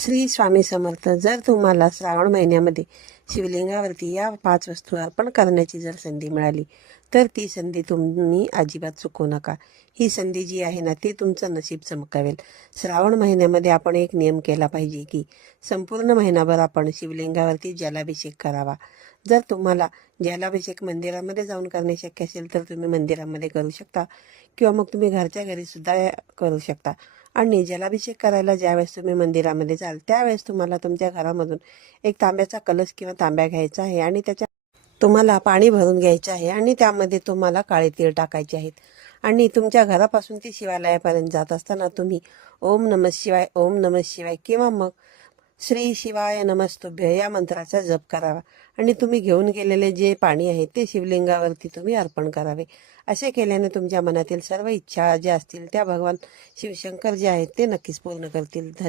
श्री स्वामी समर्थ. जर तुम्हाला श्रावण महिन्यामध्ये शिवलिंगावरती या 5 वस्तू अर्पण करण्याची जर संधी मिळाली तर ती संधी तुम्ही अजिबात चुकवू नका. ही संधी जी आहे ना ती तुमचं नशीब चमकावेल. श्रावण महिन्यामध्ये आपण एक नियम केला पाहिजे की संपूर्ण महिनाभर आपण शिवलिंगावरती जलाभिषेक करावा. जर तुम्हाला जलाभिषेक मंदिरामध्ये जाऊन करणे शक्य असेल तर तुम्ही मंदिरामध्ये करू शकता किंवा मग तुम्ही घरच्या घरी सुद्धा करू शकता. आणि जलाभिषेक करायला ज्यावेळेस तुम्ही मंदिरामध्ये जाल त्यावेळेस तुम्हाला तुमच्या घरामधून एक तांब्याचा कलश किंवा तांब्या घ्यायचा आहे आणि त्याच्या तुम्हाला पाणी भरून घ्यायचं आहे आणि त्यामध्ये तुम्हाला काळे तीळ टाकायचे आहेत. आणि तुमच्या घरापासून ती शिवालयापर्यंत जात असताना तुम्ही ओम नमः शिवाय, ओम नमः शिवाय किंवा मग श्री शिवाय नमस्तुभ्य या मंत्राचा जप करावा आणि तुम्ही घेऊन गेलेले जे पाणी आहे ते शिवलिंगावरती तुम्ही अर्पण करावे. असे केल्याने तुमच्या मनातील सर्व इच्छा ज्या असतील त्या भगवान शिवशंकर जे आहेत ते नक्कीच पूर्ण करतील.